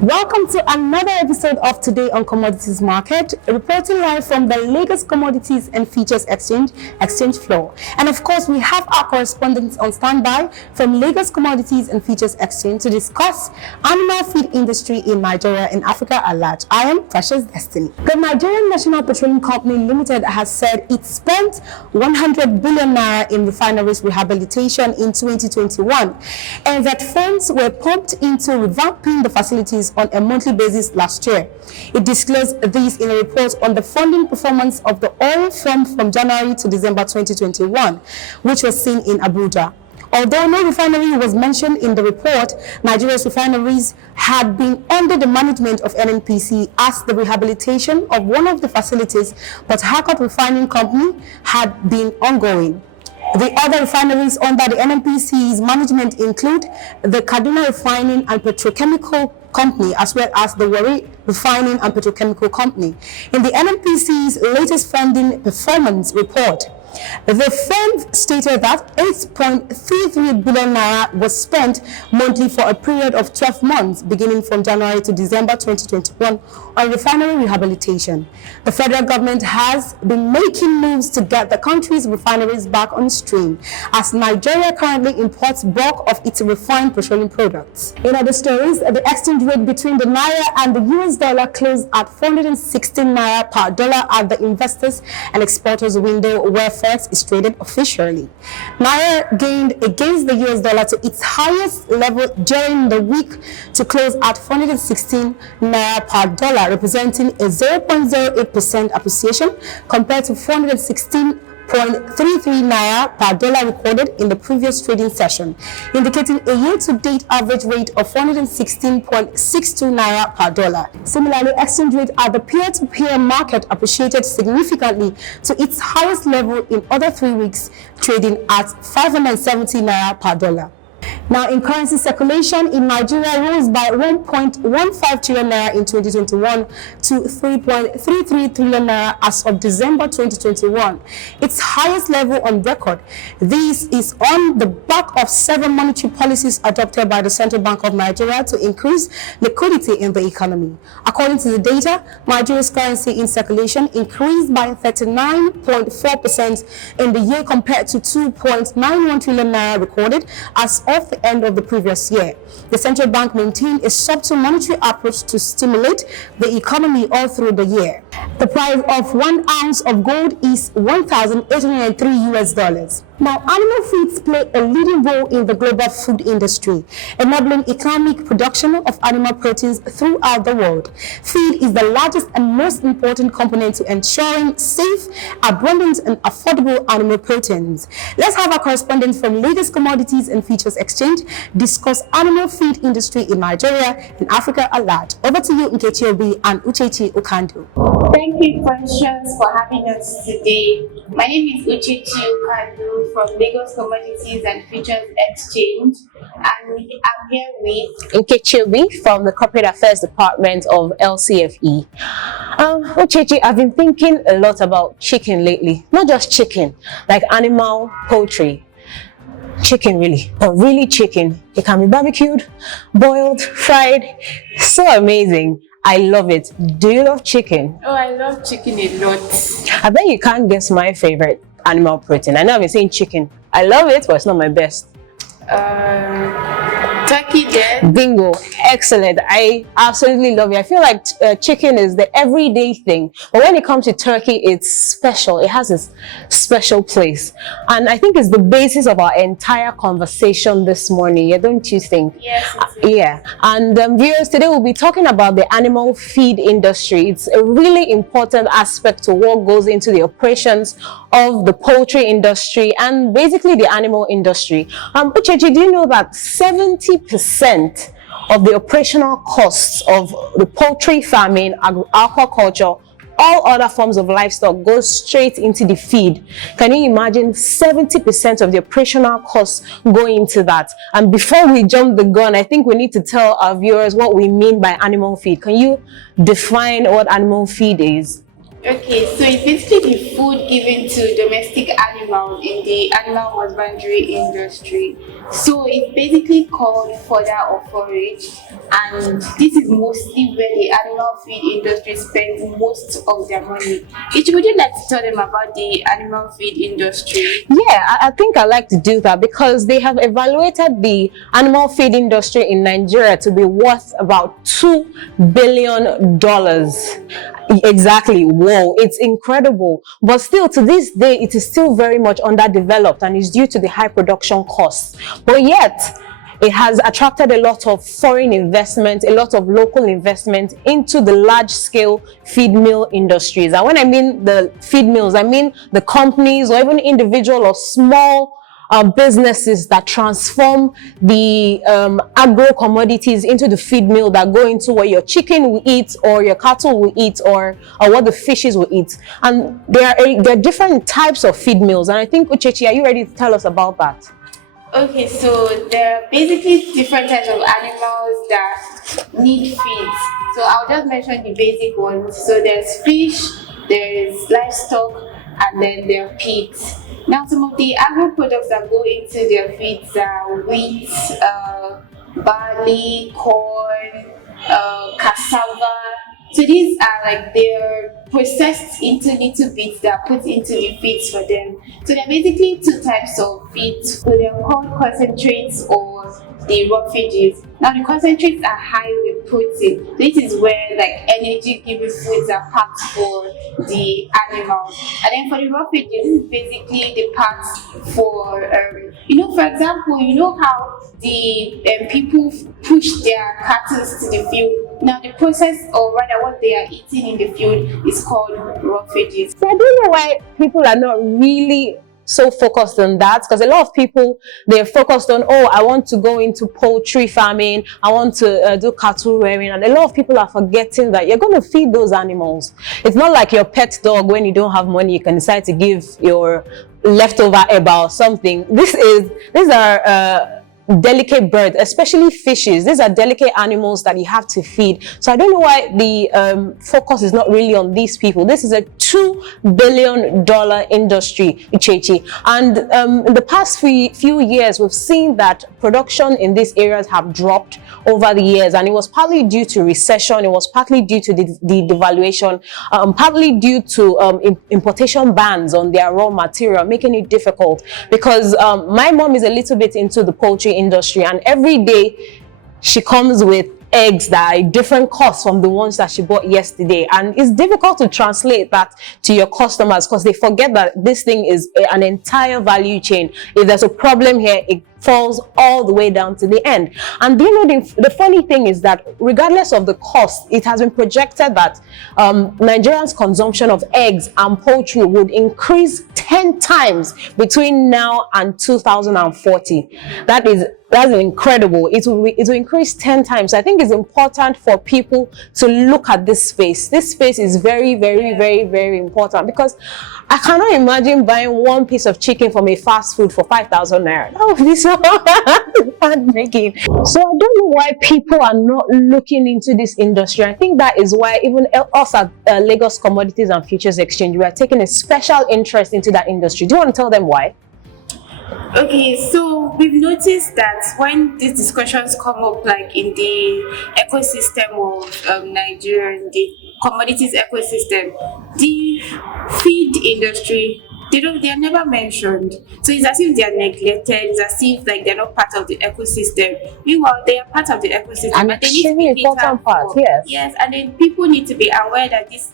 Welcome to another episode of Today on Commodities Market, reporting live from the Lagos Commodities and Futures exchange floor. And of course, we have our correspondents on standby from Lagos Commodities and Futures Exchange to discuss animal feed industry in Nigeria and Africa at large. I am Precious Destiny. The Nigerian National Petroleum Company Limited has said it spent 100 billion naira in refineries rehabilitation in 2021, and that funds were pumped into revamping the facilities on a monthly basis last year. It disclosed this in a report on the funding performance of the oil firm from January to December 2021, which was seen in Abuja. Although no refinery was mentioned in the report, Nigeria's refineries had been under the management of NNPC as the rehabilitation of one of the facilities, Port Harcourt Refining Company, had been ongoing. The other refineries under the NNPC's management include the Kaduna Refining and Petrochemical Company, as well as the Warri Refining and Petrochemical Company. In the NNPC's latest funding performance report, the firm stated that 8.33 billion naira was spent monthly for a period of 12 months, beginning from January to December 2021, on refinery rehabilitation. The federal government has been making moves to get the country's refineries back on stream, as Nigeria currently imports bulk of its refined petroleum products. In other stories, the exchange rate between the naira and the US dollar closed at 416 naira per dollar at the investors and exporters window, where Forex is traded officially. Naira gained against the US dollar to its highest level during the week to close at 416 naira per dollar, representing a 0.08% appreciation compared to 416.33 naira per dollar recorded in the previous trading session, indicating a year-to-date average rate of 416.62 naira per dollar. Similarly, exchange rate at the peer-to-peer market appreciated significantly to its highest level in other 3 weeks, trading at 570 naira per dollar. Now, in currency circulation in Nigeria rose by 1.15 trillion naira in 2021 to 3.33 trillion naira as of December 2021, its highest level on record. This is on the back of several monetary policies adopted by the Central Bank of Nigeria to increase liquidity in the economy. According to the data, Nigeria's currency in circulation increased by 39.4% in the year compared to 2.91 trillion naira recorded as of the end of the previous year. The central bank maintained a subtle monetary approach to stimulate the economy all through the year. The price of 1 ounce of gold is $1,803. Now, animal feeds play a leading role in the global food industry, enabling economic production of animal proteins throughout the world. Feed is the largest and most important component to ensuring safe, abundant, and affordable animal proteins. Let's have our correspondent from Lagos Commodities and Futures Exchange discuss animal feed industry in Nigeria and Africa at large. Over to you, Nkechi Obi and Uchechi Okandu. Thank you, Precious, for having us today. My name is Uchechi Okandu from Lagos Commodities and Futures Exchange, and I'm here with Nkechi Obi from the Corporate Affairs Department of LCFE. Uchechi, I've been thinking a lot about chicken lately. Not just chicken, like animal poultry. Chicken, really, but really chicken. It can be barbecued, boiled, fried. So amazing. I love it. Do you love chicken? Oh, I love chicken a lot. I bet you can't guess my favorite animal protein. I know I've been saying chicken. I love it, but it's not my best. Turkey then. Bingo. Excellent. I absolutely love it. I feel like chicken is the everyday thing, but when it comes to turkey, it's special. It has its special place, and I think it's the basis of our entire conversation this morning. Yeah, don't you think? Yes. Yeah. And viewers, today we'll be talking about the animal feed industry. It's a really important aspect to what goes into the operations of the poultry industry and basically the animal industry. Uchechi, do you know that 70% of the operational costs of the poultry farming, aquaculture, all other forms of livestock goes straight into the feed? Can you imagine 70% of the operational costs go into that? And before we jump the gun, I think we need to tell our viewers what we mean by animal feed. Can you define what animal feed is? Okay, so it's basically the food given to domestic animals in the animal husbandry industry. So it's basically called fodder or forage, and this is mostly where the animal feed industry spends most of their money. Would you like to tell them about the animal feed industry? Yeah, I think I like to do that because they have evaluated the animal feed industry in Nigeria to be worth about $2 billion. Exactly. Whoa, it's incredible. But still, to this day, it is still very much underdeveloped and is due to the high production costs. But yet, it has attracted a lot of foreign investment, a lot of local investment into the large-scale feed mill industries. And when I mean the feed mills, I mean the companies or even individual or small businesses that transform the agro commodities into the feed mill that go into what your chicken will eat or your cattle will eat or what the fishes will eat. And there are different types of feed mills. And I think, Uchechi, are you ready to tell us about that? Okay, so there are basically different types of animals that need feeds. So I'll just mention the basic ones. So there's fish, there's livestock, and then there are pigs. Now, some of the agro products that go into their feeds are wheat, barley, corn, cassava. So these are like they're processed into little bits that are put into the feeds for them. So they're basically two types of feeds. So they're called concentrates or the roughages. Now the concentrates are high with protein. This is where like energy giving foods are packed for the animals. And then for the roughages, this is basically the parts for for example, you know how the people push their cattle to the field. Now the process, or rather what they are eating in the field, is called roughages. So I don't know why people are not really so focused on that, because a lot of people, they're focused on, oh, I want to go into poultry farming, I want to do cattle rearing, and a lot of people are forgetting that you're going to feed those animals. It's not like your pet dog. When you don't have money, you can decide to give your leftover eba or something. These are delicate birds, especially fishes. These are delicate animals that you have to feed. So I don't know why the focus is not really on these people. This is a $2 billion industry, Uchechi. And in the past few years, we've seen that production in these areas have dropped over the years, and it was partly due to recession, it was partly due to the devaluation, partly due to importation bans on their raw material, making it difficult. Because my mom is a little bit into the poultry industry, and every day she comes with eggs that are different costs from the ones that she bought yesterday, and it's difficult to translate that to your customers because they forget that this thing is an entire value chain. If there's a problem here, it falls all the way down to the end. And do you know, the funny thing is that regardless of the cost, it has been projected that Nigerians' consumption of eggs and poultry would increase 10 times between now and 2040. That's incredible. It will increase 10 times. I think it's important for people to look at this space. This space is very, very, very, very important, because I cannot imagine buying one piece of chicken from a fast food for 5,000 naira. That would be so heartbreaking. So I don't know why people are not looking into this industry. I think that is why even us at Lagos Commodities and Futures Exchange, we are taking a special interest into that industry. Do you want to tell them why? Okay, so we've noticed that when these discussions come up, like in the ecosystem of Nigeria, the commodities ecosystem, the feed industry, they are never mentioned. So it's as if they are neglected. It's as if like they're not part of the ecosystem. Meanwhile, they are part of the ecosystem. An extremely important part, yes. Yes, and then people need to be aware that this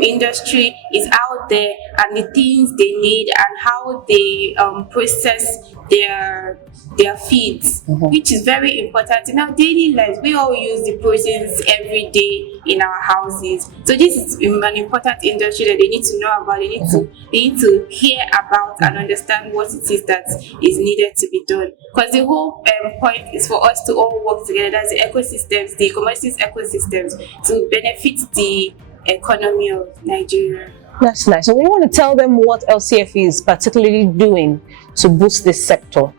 industry is out there, and the things they need and how they process their feeds, which is very important in our daily lives. We all use the proteins every day in our houses, so this is an important industry that they need to know about. They need to hear about and understand what it is that is needed to be done, because the whole point is for us to all work together. That's the ecosystems, the commodities ecosystems, to benefit the economy of Nigeria. That's nice. So we want to tell them what LCF is particularly doing to boost this sector.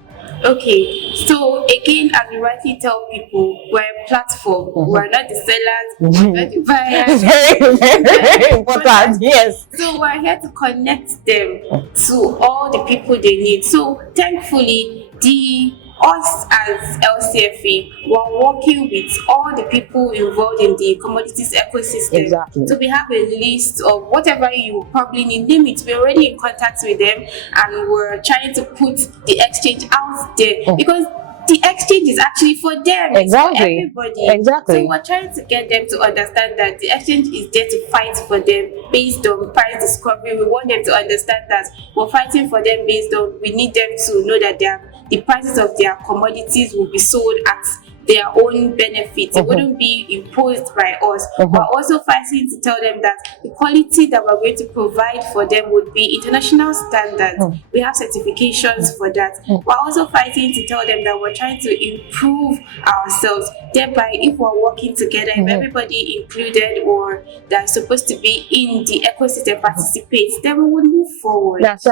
Okay, so again, as we rightly tell people, we're a platform. We're not the sellers, we're not the buyers. Very, very important, yes. So we're here to connect them to all the people they need. So thankfully, the us as LCFA, we're working with all the people involved in the commodities ecosystem. Exactly. So we have a list of whatever you probably need. Name it. We're already in contact with them, and we're trying to put the exchange out there because the exchange is actually for them. Exactly. It's for everybody. Exactly. So we're trying to get them to understand that the exchange is there to fight for them based on price discovery. We want them to understand that we're fighting for them based on, we need them to know that the prices of their commodities will be sold at their own benefits. It wouldn't be imposed by us. We're also fighting to tell them that the quality that we're going to provide for them would be international standards. We have certifications for that. We're also fighting to tell them that we're trying to improve ourselves. Thereby, if we're working together, if everybody included or that's supposed to be in the ecosystem participates, then we would move forward. That's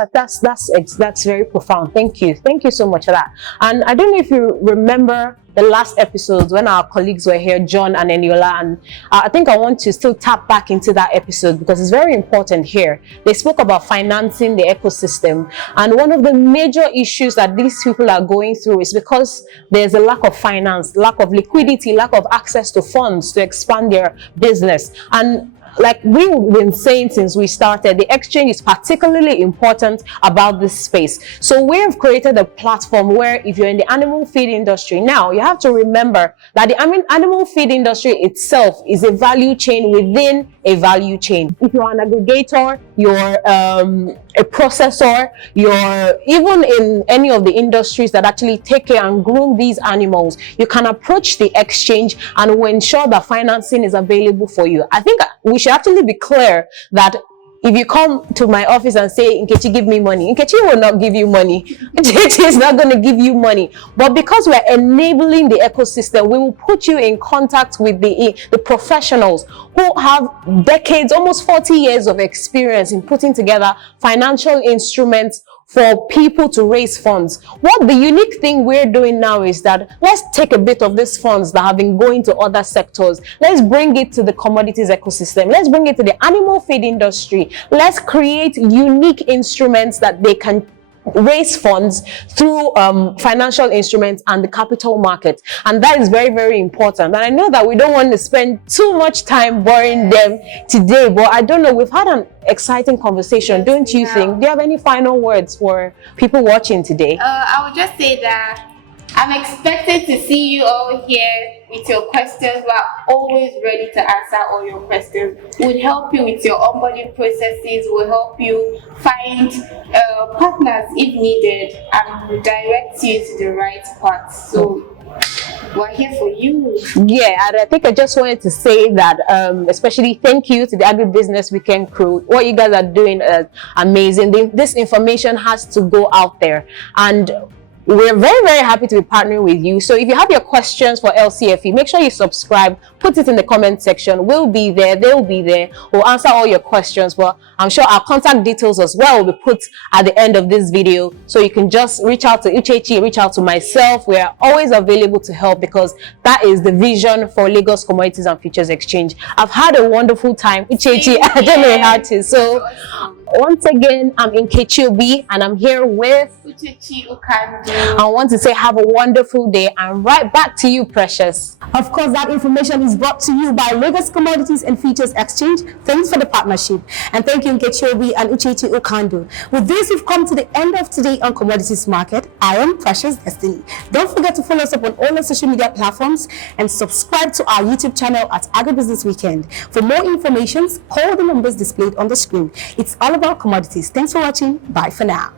very profound. Thank you so much for that. And I don't know if you remember the last episodes when our colleagues were here, John and Eniola, and I think I want to still tap back into that episode because it's very important here. They spoke about financing the ecosystem, and one of the major issues that these people are going through is because there's a lack of finance, lack of liquidity, lack of access to funds to expand their business. And like we've been saying since we started, the exchange is particularly important about this space. So we've created a platform where if you're in the animal feed industry, now you have to remember that the animal feed industry itself is a value chain within a value chain. If you're an aggregator, you're a processor, you're even in any of the industries that actually take care and groom these animals, you can approach the exchange and will ensure that financing is available for you. I think we should actually be clear that if you come to my office and say, Nkechi, give me money, Nkechi will not give you money. Nkechi is not going to give you money. But because we're enabling the ecosystem, we will put you in contact with the professionals who have decades, almost 40 years of experience in putting together financial instruments for people to raise funds. What the unique thing we're doing now is that let's take a bit of these funds that have been going to other sectors. Let's bring it to the commodities ecosystem. Let's bring it to the animal feed industry. Let's create unique instruments that they can raise funds through financial instruments and the capital market. And that is very, very important. And I know that we don't want to spend too much time boring them today, but I don't know, we've had an exciting conversation, don't you think? Do you have any final words for people watching today? I would just say that I'm expected to see you all here with your questions. We're always ready to answer all your questions. We'll help you with your onboarding processes. We'll help you find partners if needed, and we'll direct you to the right path. So we're here for you. Yeah, and I think I just wanted to say that especially thank you to the Agribusiness Weekend crew. What you guys are doing is amazing. This information has to go out there, and we're very, very happy to be partnering with you. So if you have your questions for LCFE, make sure you subscribe, put it in the comment section. We'll be there, they'll be there. We'll answer all your questions, but I'm sure our contact details as well will be put at the end of this video. So you can just reach out to Uchechi, reach out to myself. We are always available to help because that is the vision for Lagos Commodities and Futures Exchange. I've had a wonderful time. Uchechi, I don't know how to. So once again, I'm Nkechi Obi and I'm here with Uchechi Ukandu. I want to say have a wonderful day, and right back to you, Precious. Of course, that information is brought to you by Lagos Commodities and Futures Exchange. Thanks for the partnership. And thank you, Nkechi Obi and Uchechi Ukandu. With this, we've come to the end of today on Commodities Market. I am Precious Destiny. Don't forget to follow us up on all our social media platforms and subscribe to our YouTube channel at Agribusiness Weekend. For more information, call the numbers displayed on the screen. It's all about commodities. Thanks for watching. Bye for now.